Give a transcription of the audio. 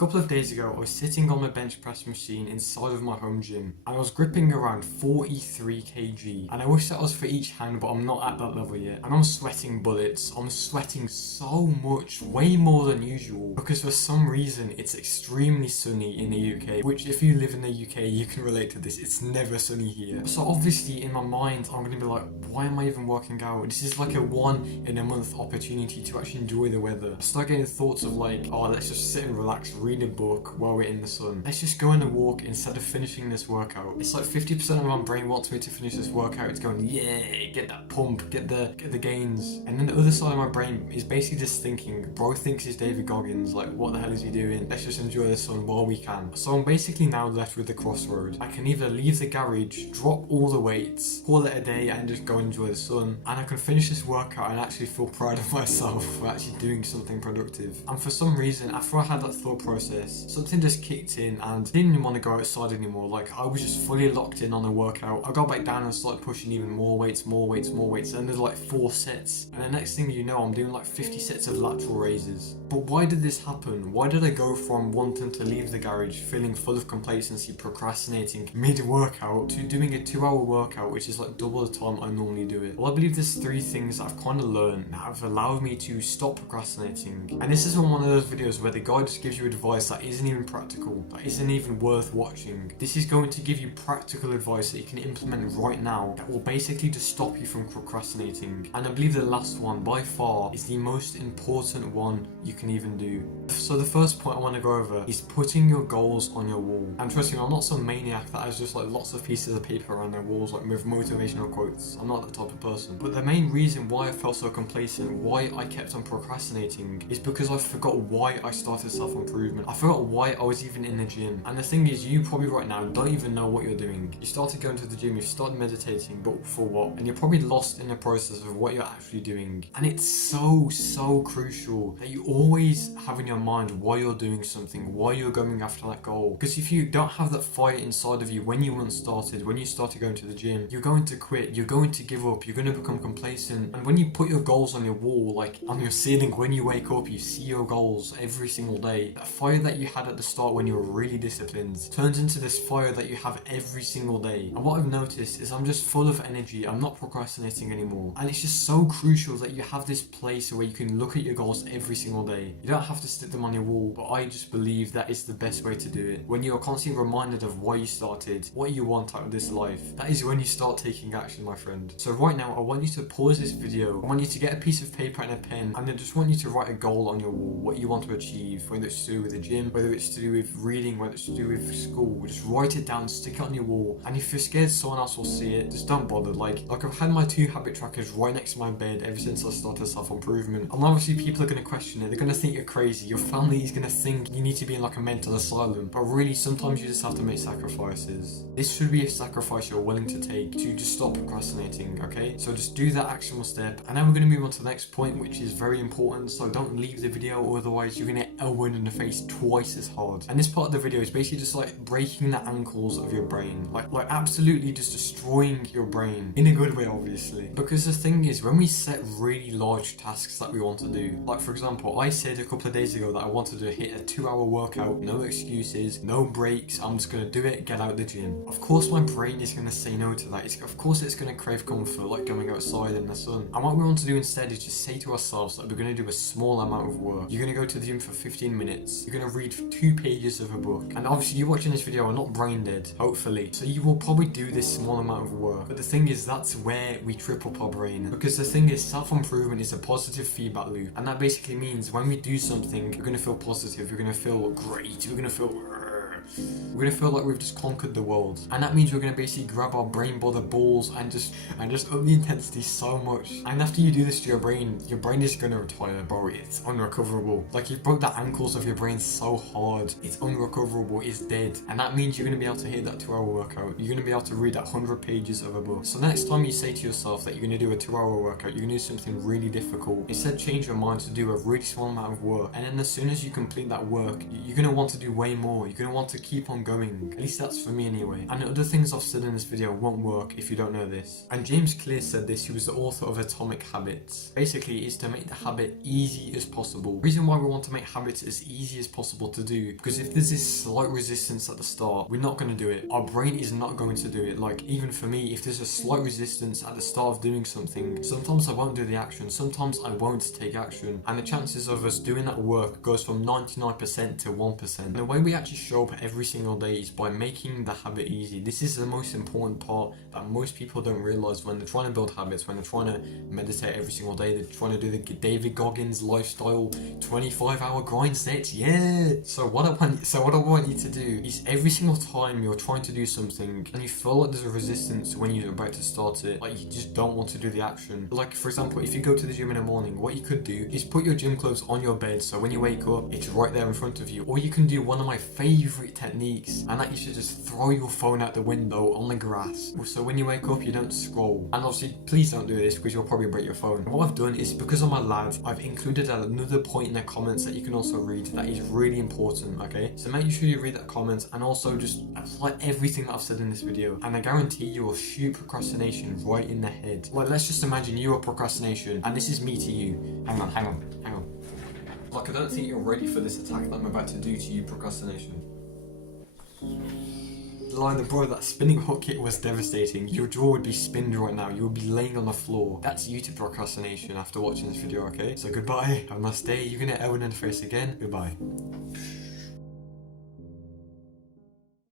couple of days ago, I was sitting on my bench press machine inside of my home gym and I was gripping around 43 kg. And I wish that was for each hand, but I'm not at that level yet. And I'm sweating bullets. I'm sweating so much, way more than usual, because for some reason it's extremely sunny in the UK, which if you live in the UK, you can relate to this. It's never sunny here. So obviously in my mind, I'm going to be like, why am I even working out? This is like a one in a month opportunity to actually enjoy the weather. I start getting thoughts of like, oh, let's just sit and relax, read a book while we're in the sun. Let's just go on a walk instead of finishing this workout. It's like 50% of my brain wants me to finish this workout. It's going, yeah, get that pump, get the gains. And then the other side of my brain is basically just thinking, bro thinks he's David Goggins, like what the hell is he doing? Let's just enjoy the sun while we can. So I'm basically now left with the crossroad. I can either leave the garage, drop all the weights, call it a day and just go enjoy the sun, and I can finish this workout and actually feel proud of myself for actually doing something productive. And for some reason, after I had that thought process, something just kicked in and I didn't even want to go outside anymore. Like I was just fully locked in on the workout. I got back down and started pushing even more weights, and there's like 4 sets. And the next thing you know, I'm doing like 50 sets of lateral raises. But why did this happen? Why did I go from wanting to leave the garage, feeling full of complacency, procrastinating mid-workout, to doing a 2-hour workout, which is like double the time I normally do it? Well, I believe there's 3 things that I've kind of learned that have allowed me to stop procrastinating. And this is one of those videos where the guy just gives you advice that isn't even practical, that isn't even worth watching. This is going to give you practical advice that you can implement right now that will basically just stop you from procrastinating. And I believe the last one, by far, is the most important one you can even do. So the first point I want to go over is putting your goals on your wall. And trust me, I'm not some maniac that has just like lots of pieces of paper around their walls like with motivational quotes. I'm not that type of person. But the main reason why I felt so complacent, why I kept on procrastinating, is because I forgot why I started self-improvement. I forgot why I was even in the gym. And the thing is, you probably right now don't even know what you're doing. You started going to the gym, you started meditating, but for what? And you're probably lost in the process of what you're actually doing. And it's so crucial that you always have in your mind why you're doing something, why you're going after that goal. Because if you don't have that fire inside of you when you once started, when you started going to the gym, you're going to quit, you're going to give up, you're going to become complacent. And when you put your goals on your wall, like on your ceiling, when you wake up, you see your goals every single day. That fire that you had at the start when you were really disciplined turns into this fire that you have every single day. And what I've noticed is I'm just full of energy. I'm not procrastinating anymore. And it's just so crucial that you have this place where you can look at your goals every single day. You don't have to stick them on your wall, but I just believe that is the best way to do it. When you're constantly reminded of why you started, what you want out of this life, that is when you start taking action, my friend. So right now, I want you to pause this video. I want you to get a piece of paper and a pen, and I just want you to write a goal on your wall, what you want to achieve, whether it's to do with the gym, whether it's to do with reading, whether it's to do with school. Just write it down, stick it on your wall, and if you're scared someone else will see it, just don't bother. Like I've had my 2 habit trackers right next to my bed ever since I started self-improvement, and obviously people are going to question it. They're going to think you're crazy. Your family is going to think you need to be in like a mental asylum, but really sometimes you just have to make sacrifices. This should be a sacrifice you're willing to take to just stop procrastinating, okay? So just do that actionable step, and then we're going to move on to the next point, which is very important. So don't leave the video, or otherwise you're going to get elbowed in the face twice as hard. And this part of the video is basically just like breaking the ankles of your brain, like absolutely just destroying your brain in a good way, obviously. Because the thing is, when we set really large tasks that we want to do, like for example, I said a couple of days ago that I wanted to hit a 2-hour workout, no excuses, no breaks, I'm just going to do it, get out the gym. Of course my brain is going to say no to that. Of course it's going to crave comfort, like going outside in the sun. And what we want to do instead is just say to ourselves that we're going to do a small amount of work. You're going to go to the gym for 15 minutes, you're going to read 2 pages of a book, and obviously you watching this video are not brain dead, hopefully, so you will probably do this small amount of work. But the thing is, that's where we trip up our brain, because the thing is, self-improvement is a positive feedback loop, and that basically means when we do something, you're going to feel positive, you're going to feel great, we're going to feel like we've just conquered the world. And that means we're going to basically grab our brain by the balls and just up the intensity so much. And after you do this to your brain is going to retire, bro. It's unrecoverable. Like you broke the ankles of your brain so hard, it's unrecoverable, it's dead. And that means you're going to be able to hit that 2-hour workout. You're going to be able to read that 100 pages of a book. So next time you say to yourself that you're going to do a 2-hour workout, you're going to do something really difficult, instead change your mind to do a really small amount of work. And then as soon as you complete that work, you're going to want to do way more. You're going to want to keep on going. At least that's for me anyway. And other things I've said in this video won't work if you don't know this. And James Clear said this, he was the author of Atomic Habits. Basically, it's to make the habit easy as possible. The reason why we want to make habits as easy as possible to do, because if there's this slight resistance at the start, we're not going to do it. Our brain is not going to do it. Like, even for me, if there's a slight resistance at the start of doing something, sometimes I won't do the action, sometimes I won't take action. And the chances of us doing that work goes from 99% to 1%. And the way we actually show up every single day is by making the habit easy. This is the most important part that most people don't realize when they're trying to build habits, when they're trying to meditate every single day, they're trying to do the David Goggins lifestyle 25-hour grind sets. Yeah. So what I want you to do is every single time you're trying to do something and you feel like there's a resistance when you're about to start it, like you just don't want to do the action. Like, for example, if you go to the gym in the morning, what you could do is put your gym clothes on your bed, so when you wake up it's right there in front of you. Or you can do one of my favorite techniques, and that you should just throw your phone out the window on the grass, so when you wake up you don't scroll. And obviously please don't do this because you'll probably break your phone. What I've done is, because I'm a lad, I've included another point in the comments that you can also read that is really important, okay? So make sure you read that comment and also just apply everything that I've said in this video, and I guarantee you will shoot procrastination right in the head. Like, let's just imagine you are procrastination and this is me to you. Hang on. Like, I don't think you're ready for this attack that I'm about to do to you, procrastination. Liner, bro, that spinning hot kick was devastating. Your jaw would be spinned right now. You would be laying on the floor. That's you to procrastination after watching this video, okay? So goodbye. Have a nice day. You're gonna Elwin in the face again. Goodbye.